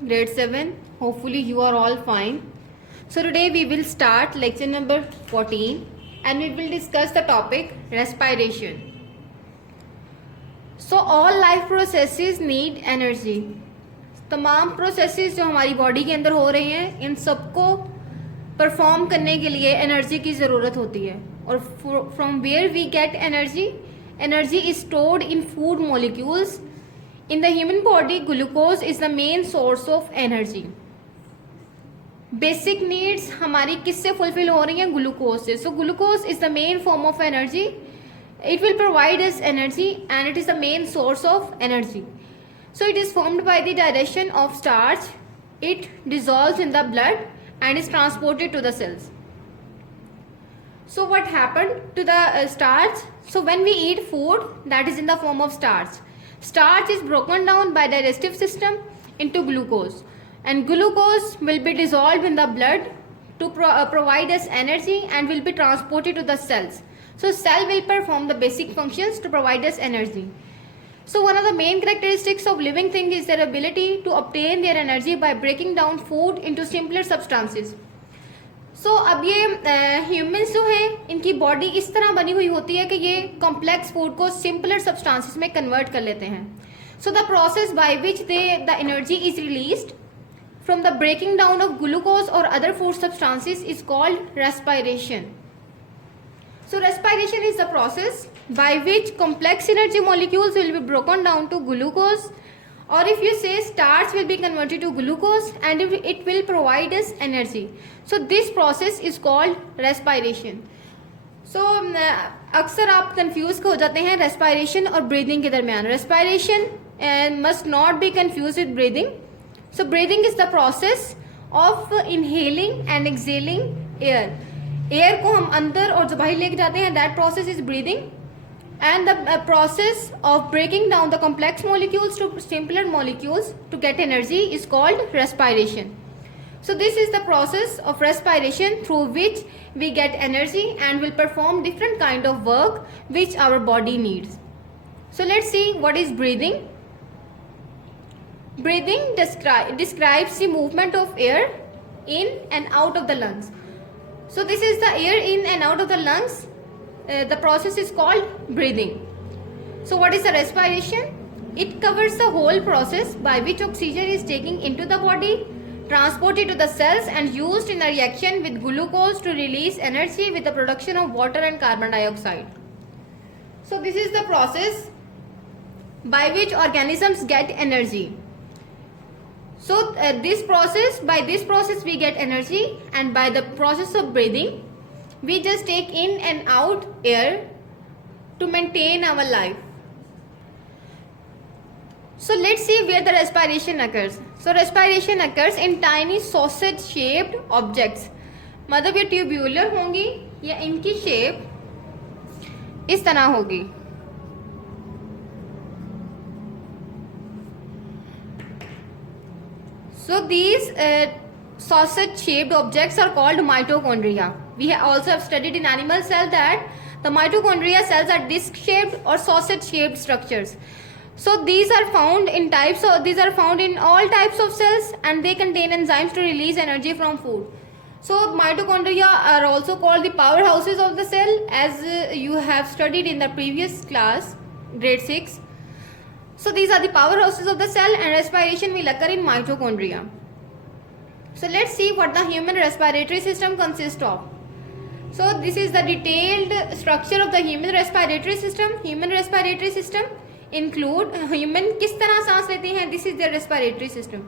grade 7. Hopefully you are all fine. So today we will start lecture number 14 and we will discuss the topic respiration. So all life processes need energy. तमाम processes जो हमारी body के अंदर हो रहे हैं इन सबको perform करने के लिए एनर्जी की ज़रूरत होती है. और from where we get energy, energy is stored in food molecules. In the human body, glucose is the main source of energy. Basic needs हमारी किससे fulfill हो रही हैं? ग्लूकोज से. So glucose is the main form of energy. It will provide us energy and it is the main source of energy. So it is formed by the digestion of starch. It dissolves in the blood and is transported to the cells. So what happened to the starch? So when we eat food that is in the form of starch, starch is broken down by digestive system into glucose and glucose will be dissolved in the blood to provide us energy and will be transported to the cells. So cell will perform the basic functions to provide us energy. So one of the main characteristics of living thing is their ability to obtain their energy by breaking down food into simpler substances. सो अब ये humans जो हैं इनकी body इस तरह बनी हुई होती है कि ये कॉम्प्लेक्स फूड को सिंपलर सब्सटेंसेस में कन्वर्ट कर लेते हैं. So the process by which the energy is released from the breaking down of glucose or other food substances is called respiration. So respiration is the process by which complex energy molecules will be broken down to glucose, or if you say starch will be converted to glucose and it will provide us energy. So this process is called respiration. So अक्सर आप confuse हो जाते हैं respiration और breathing के दरमियान. Respiration must not be confused with breathing. So breathing is the process of inhaling and exhaling air. Air को हम अंदर और जब बाहर लेके जाते हैं that process is breathing. And the process of breaking down the complex molecules to simpler molecules to get energy is called respiration. So this is the process of respiration through which we get energy and will perform different kind of work which our body needs. So let's see what is breathing. Breathing describes the movement of air in and out of the lungs. So this is the air in and out of the lungs. The process is called breathing. So what is the respiration? It covers the whole process by which oxygen is taken into the body, transported to the cells and used in a reaction with glucose to release energy with the production of water and carbon dioxide. So this is the process by which organisms get energy. So by this process we get energy, and by the process of breathing we just take in and out air to maintain our life. So let's see where the respiration occurs. So respiration occurs in tiny sausage shaped objects. मतलब ये tubular होंगी या इनकी shape इस तरह होगी. So these sausage shaped objects are called mitochondria. We also have studied in animal cell that the mitochondria cells are disc shaped or sausage shaped structures. So these are found in all types of cells and they contain enzymes to release energy from food. So mitochondria are also called the powerhouses of the cell, as you have studied in the previous class, grade 6. So these are the powerhouses of the cell and respiration will occur in mitochondria. So let's see what the human respiratory system consists of. So this is the detailed structure of the human respiratory system. Human respiratory system include human किस तरह सांस लेते हैं. This is their respiratory system.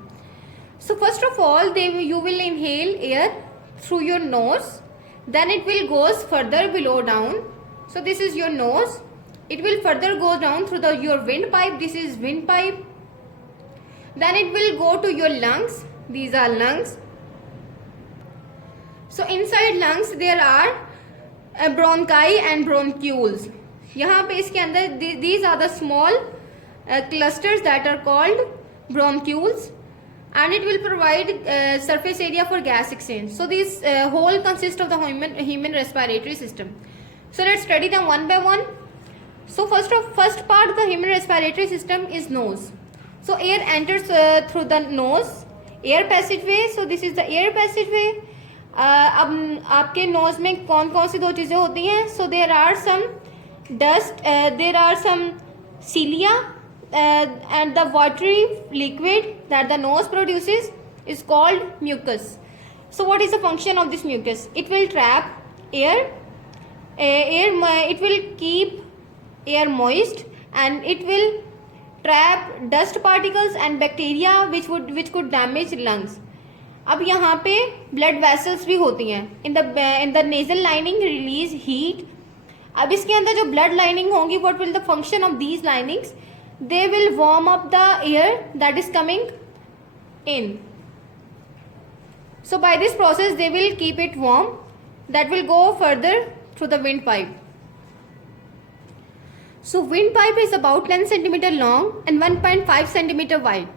So first of all you will inhale air through your nose, then it will goes further below down. So this is your nose. It will further go down through your windpipe. This is windpipe. Then it will go to your lungs. These are lungs. So inside lungs there are bronchi and bronchioles. यहाँ पे इसके अंदर these are the small clusters that are called bronchioles, and it will provide surface area for gas exchange. So this whole consists of the human respiratory system. So let's study them one by one. So first part of the human respiratory system is nose. So air enters through the nose air passageway, so this is the air passageway. अब आपके knows में कौन कौन सी दो चीज़ें होती हैं? So there are some dust, there are some cilia, and the watery liquid that the nose produces is called mucus. So what is the function of this mucus? It will trap air, it will keep air moist, and it will trap dust particles and bacteria which could damage lungs. अब यहाँ पे blood vessels भी होती हैं. in the nasal lining release heat. अब इसके अंदर जो blood lining होंगी, what will the function of these linings? They will warm up the air that is coming in. So by this process they will keep it warm. That will go further through the windpipe. So windpipe is about 10 centimeter long and 1.5 centimeter wide.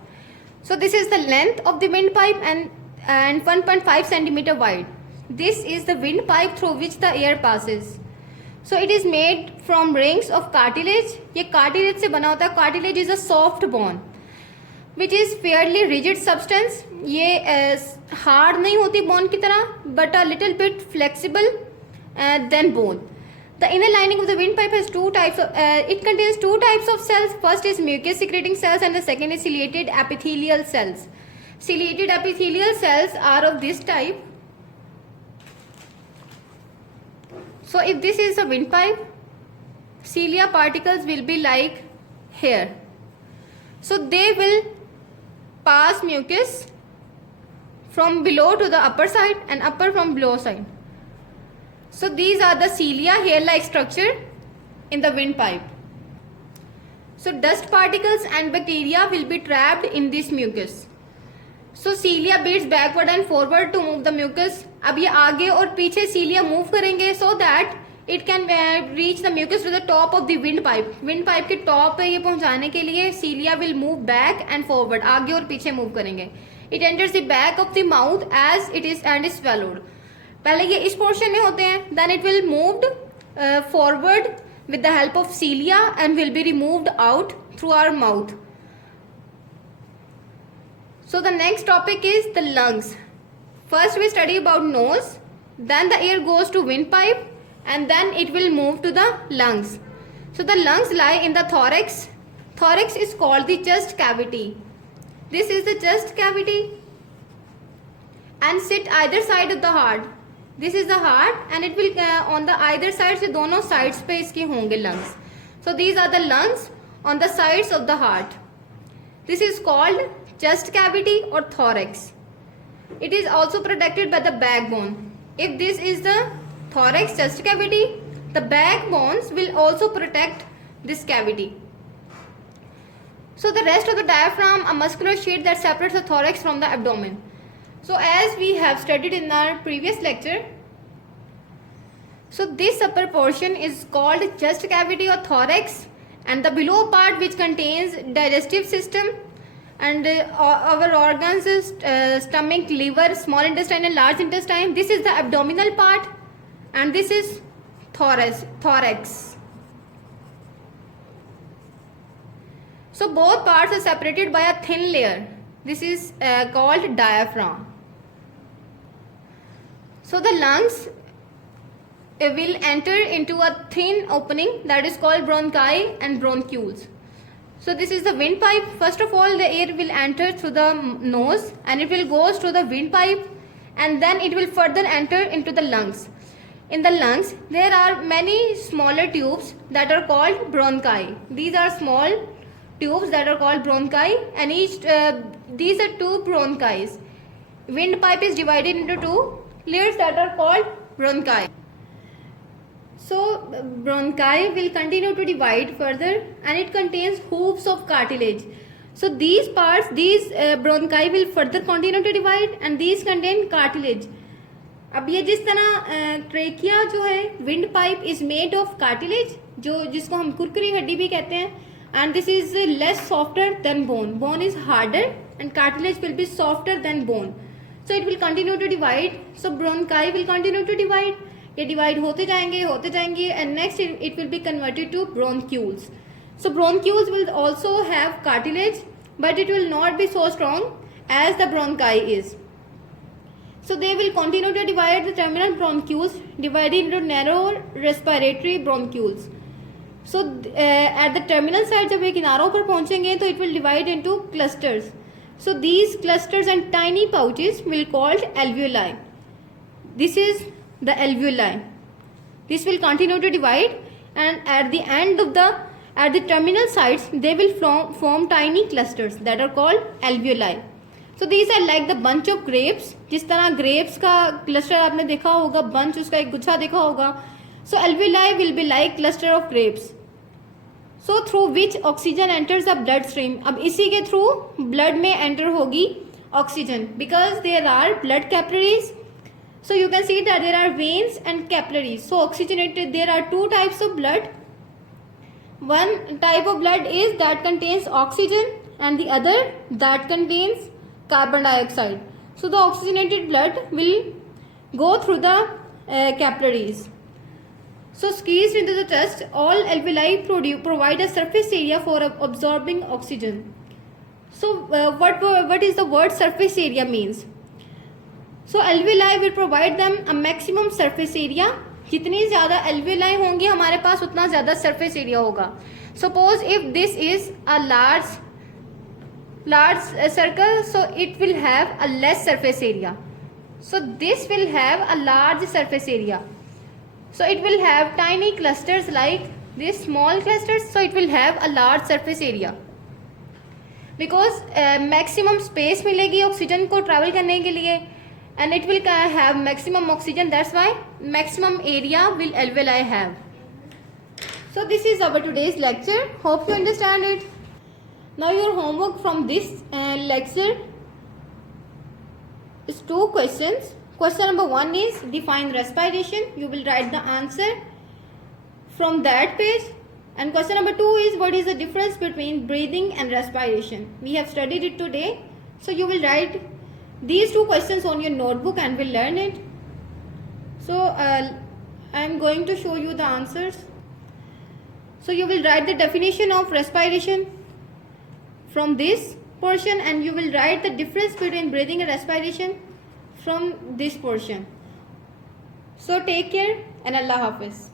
So this is the length of the windpipe and 1.5 centimeter wide. This is the windpipe through which the air passes. So it is made from rings of cartilage. ये cartilage से बना होता है. Cartilage is a soft bone which is fairly rigid substance. ये hard नहीं होती bone की तरह, but a little bit flexible than bone. The inner lining of the windpipe has two types of, it contains two types of cells. First is mucus secreting cells and the second is ciliated epithelial cells. Ciliated epithelial cells are of this type. So if this is a windpipe, cilia particles will be like here. So they will pass mucus from below to the upper side and upper from below side. So these are the cilia, hair-like structure in the windpipe. So dust particles and bacteria will be trapped in this mucus. So cilia beats backward and forward to move the mucus. अब ये आगे और पीछे cilia move करेंगे so that it can reach the mucus to the top of the windpipe. Windpipe के top पे ये पहुंचाने के लिए cilia will move back and forward, आगे और पीछे move करेंगे. It enters the back of the mouth as it is and is swallowed. पहले ये इस पोर्शन में होते हैं, then it will moved forward with the help of cilia and will be removed out through our mouth. So the next topic is the lungs. First we study about nose, then the air goes to windpipe and then it will move to the lungs. So the lungs lie in the thorax. Thorax is called the chest cavity. This is the chest cavity and sit either side of the heart. This is the heart and it will on the either sides, से दोनों sides पे इसके होंगे lungs. So these are the lungs on the sides of the heart. This is called chest cavity or thorax. It is also protected by the backbone. If this is the thorax chest cavity, the backbones will also protect this cavity. So the rest of the diaphragm, a muscular sheet that separates the thorax from the abdomen. So as we have studied in our previous lecture, so this upper portion is called chest cavity or thorax, and the below part which contains digestive system and our organs is stomach, liver, small intestine and large intestine. This is the abdominal part and this is thorax. So both parts are separated by a thin layer. This is called diaphragm. So the lungs will enter into a thin opening that is called bronchi and bronchioles. So this is the windpipe. First of all, the air will enter through the nose and it will go through the windpipe and then it will further enter into the lungs. In the lungs, there are many smaller tubes that are called bronchi. These are small tubes that are called bronchi and these are two bronchi. Windpipe is divided into two layers that are called bronchi. So bronchi will continue to divide further and it contains hoops of cartilage. So these parts, bronchi will further continue to divide and these contain cartilage. अब ये जिस तरह trachea जो है wind pipe is made of cartilage, जिसको हम कुरकुरी हड्डी भी कहते हैं, and this is less softer than bone. Bone is harder and cartilage will be softer than bone. So it will continue to divide. So bronchi will continue to divide. ये divide होते जाएंगे and next it will be converted to bronchioles. So bronchioles will also have cartilage but it will not be so strong as the bronchi is. So they will continue to divide the terminal bronchioles, divided into narrow respiratory bronchioles. So at the terminal side जब ये किनारों पर पहुंचेंगे तो it will divide into clusters. So these clusters and tiny pouches will called alveoli. This is the alveoli. This will continue to divide, and at the end of at the terminal sides they will form tiny clusters that are called alveoli. So these are like the bunch of grapes. जिस तरह grapes का cluster आपने देखा होगा, bunch उसका एक गुच्छा देखा होगा. So alveoli will be like cluster of grapes. So through which oxygen enters the bloodstream. अब इसी के through blood में enter होगी oxygen, because there are blood capillaries. So you can see that there are veins and capillaries. So oxygenated, there are two types of blood. One type of blood is that contains oxygen, and the other that contains carbon dioxide. So the oxygenated blood will go through the capillaries. So squeezed into the chest, all alveoli provide a surface area for absorbing oxygen. So what is the word surface area means? So alveoli will provide them a maximum surface area. जितनी ज़्यादा alveoli होंगी हमारे पास उतना ज़्यादा surface area होगा. Suppose if this is a large circle, so it will have a less surface area. So this will have a large surface area. So it will have tiny clusters like this, small clusters. So it will have a large surface area. Because maximum space मिलेगी oxygen को travel करने के लिए, and it will have maximum oxygen. That's why maximum area will alveoli have. So this is our today's lecture. Hope you understand it. Now your homework from this lecture is 2 questions. Question number 1 is define respiration. You will write the answer from that page. And question number 2 is what is the difference between breathing and respiration. We have studied it today. So you will write these 2 questions on your notebook and will learn it. So I am going to show you the answers. So you will write the definition of respiration from this portion, and you will write the difference between breathing and respiration from this portion. So take care and Allah Hafiz.